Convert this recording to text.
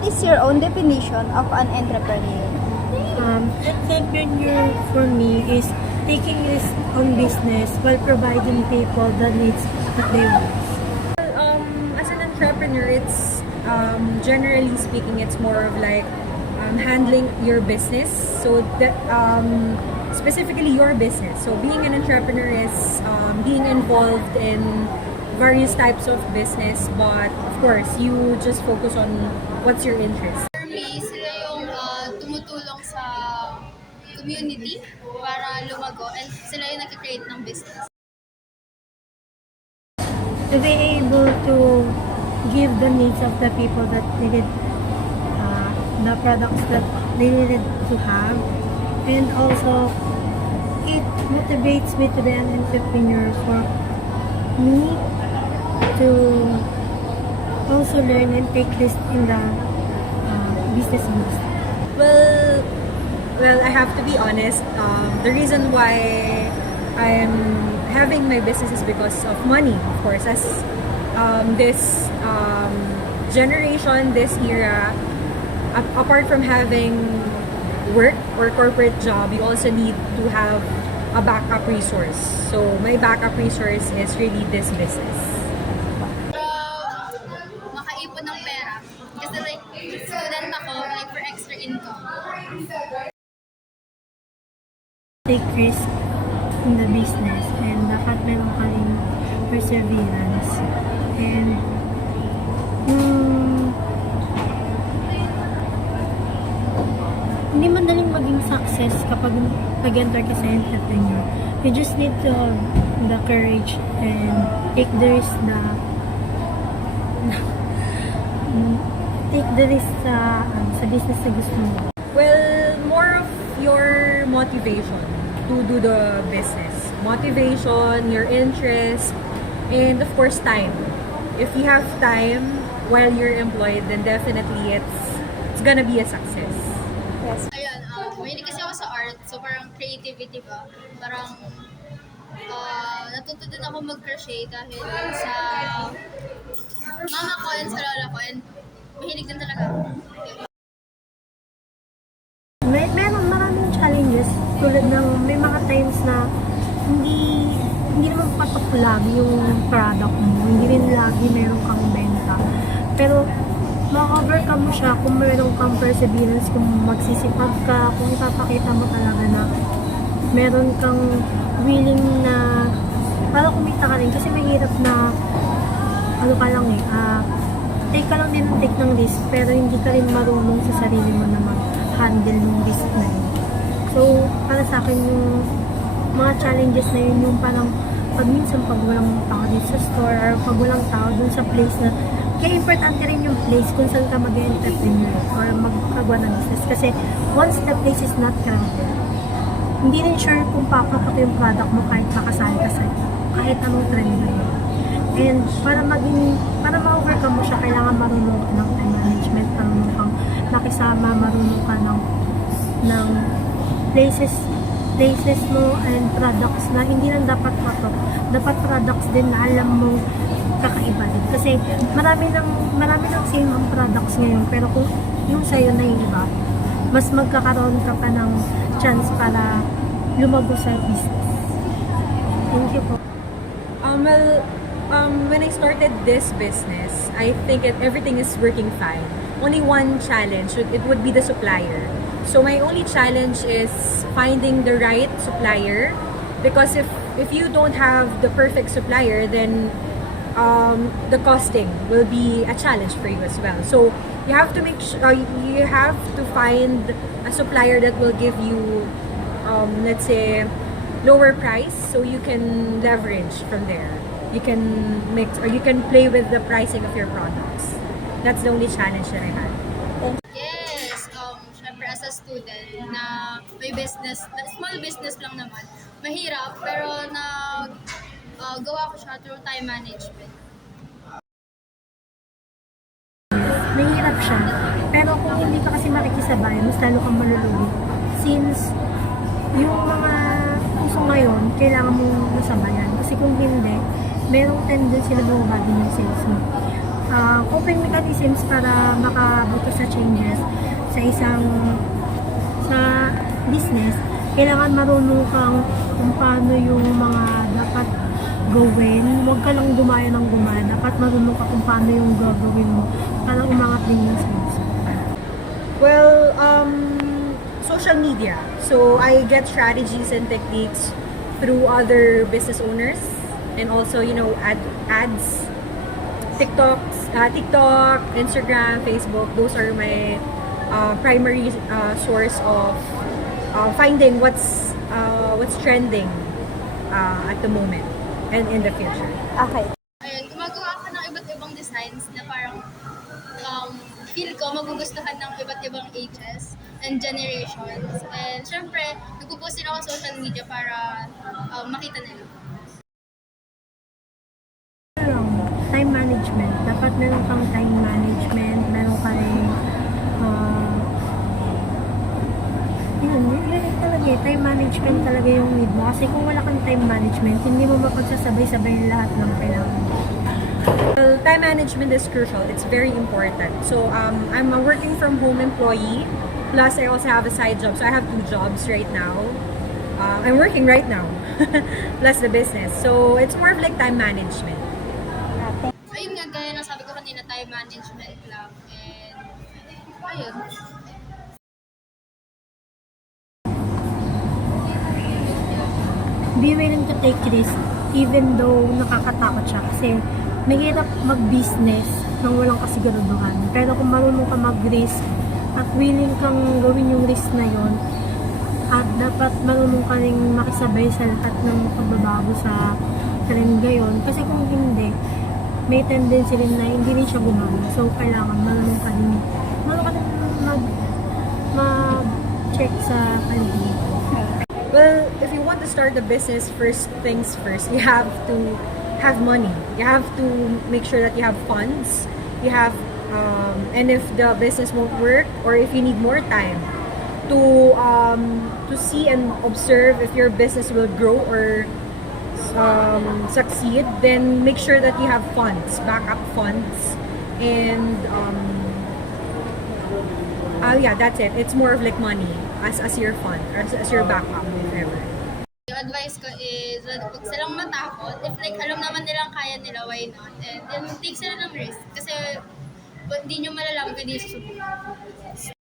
what is your own definition of an entrepreneur? Entrepreneur for me is taking his own business while providing people the needs that they want. As an entrepreneur, it's generally speaking, it's more of like handling your business. So that specifically your business. So being an entrepreneur is being involved in various types of business, but of course, you just focus on what's your interest. For me, sila yung tumutulong sa community para lumago and sila yung nag-create ng business. To be able to give the needs of the people that needed the products that they needed to have, and also it motivates me to be an entrepreneur for me to also learn and take risk in the business industry. Well, I have to be honest. The reason why I'm having my business is because of money, of course. As this generation, this era, apart from having work or corporate job, you also need to have a backup resource. So my backup resource is really this business. Makaipon ng pera. Kasi like, student ako, like for extra income. Take risk in the business, and dapat meron ka rin perseverance, and hindi madaling maging success kapag nag-enter ka sa entrepreneur. You just need to have the courage and take the risk sa business na gusto mo. Well, more of your motivation to do the business. Motivation, your interest, and of course time. If you have time while you're employed, then definitely it's gonna be a success. Yes. Ayun, mahilig kasi ako sa art, so parang creativity ba? Parang natuto din ako mag-crochet dahil sa mama ko and sa lola ko, and mahilig din talaga ako. Meron maraming challenges, tulad ng may mga times na hindi naman patok lagi yung product mo, hindi rin lagi meron kang benta, pero ma-overcome mo siya kung meron kang perseverance, kung magsisipag ka, kung ipapakita mo talaga na meron kang willing na para kumita ka rin, kasi mahirap na ano ka lang take ka lang din ng take ng risk, pero hindi ka rin marunong sa sarili mo na mag-handle ng risk na yun. So, para sa akin yung mga challenges na yun, yung parang minsan pag walang tao dito sa store, or pag walang tao dun sa place na, kaya importante rin yung place kung saan ka mag-entrepreneur or magkagawa ng business. Kasi once the place is not crowded, hindi rin sure kung papapot yung product mo kahit makasali ka sa kahit anong trend na yun. And para ma-overcome mo siya, kailangan marunong ka ng time management, marunong kang nakisama, marunong ka ng places mo and products na hindi lang dapat patok. Dapat products din na alam mong kakaiba din. Kasi marami ng same ang products ngayon, pero kung yung sa'yo na yung iba, mas magkakaroon ka pa ng chance para lumago sa business. Thank you po. When I started this business, I think everything is working fine. Only one challenge, it would be the supplier. So my only challenge is finding the right supplier, because if you don't have the perfect supplier, then the costing will be a challenge for you as well. So you have to you have to find a supplier that will give you let's say lower price, so you can leverage from there. You can mix or you can play with the pricing of your products. That's the only challenge that I had. Yes, syempre as a student na may business, small business lang naman, mahirap, pero gawa ko siya through time management. Mahirap siya, pero kung hindi ka kasi makikisabay, mas lalo kang malulugi. Since yung mga uso ngayon, kailangan mong nasabayan. Kasi kung hindi, merong tendency na bumaba din yung sales mo. coping mechanisms para makabuto sa changes sa sa business. Kailangan marunong kang kung paano yung mga dapat gawin. Huwag ka lang gumaya ng gumaya. Dapat marunong ka kung paano yung gagawin mo para umangat din yung sales. Well, social media. So I get strategies and techniques through other business owners, and also, ads, TikTok, Instagram, Facebook. Those are my primary source of finding what's trending at the moment and in the future. Okay. Ayun, gumagawa ako ng iba't ibang designs na parang feel ko magugustuhan ng iba't ibang ages and generations. And syempre, nagpo-post din ako sa social media para makita nila. Time management. Dapat meron kang time management, meron ka rin yun talaga eh. Time management talaga yung need mo. Kasi kung wala kang time management, hindi mo mapagsasabay-sabay lahat ng kailangan mo. Well, time management is crucial. It's very important. So I'm a working from home employee. Plus, I also have a side job. So I have 2 jobs right now. I'm working right now. Plus the business. So it's more of like time management. Ayun nga, gaya ng sabi ko kanina, time management lang. And ayun. Be willing to take risk even though nakakatakot siya. Kasi mahirap mag-business nang walang kasiguraduhan. Pero kung marunong ka mag-risk at willing kang gawin yung risk na yon, at dapat marunong ka rin makisabay sa lahat ng pagbabago sa trend ngayon. Kasi kung hindi, may tendency rin na hindi rin siya gumana. So, kailangan marunong ka rin mag-check sa paligid. Well, if you want to start a business, first things first, you have to have money. You have to make sure that you have funds. You have, and if the business won't work, or if you need more time to see and observe if your business will grow or succeed, then make sure that you have funds, backup funds, and yeah, that's it. It's more of like money as your fund, as your backup, if ever. Yung advice ko is, huwag silang matakot. If like alam naman nilang kaya nila, why not? And then take sila ng risk. Kasi hindi nyo malalaman kung hindi susubukan.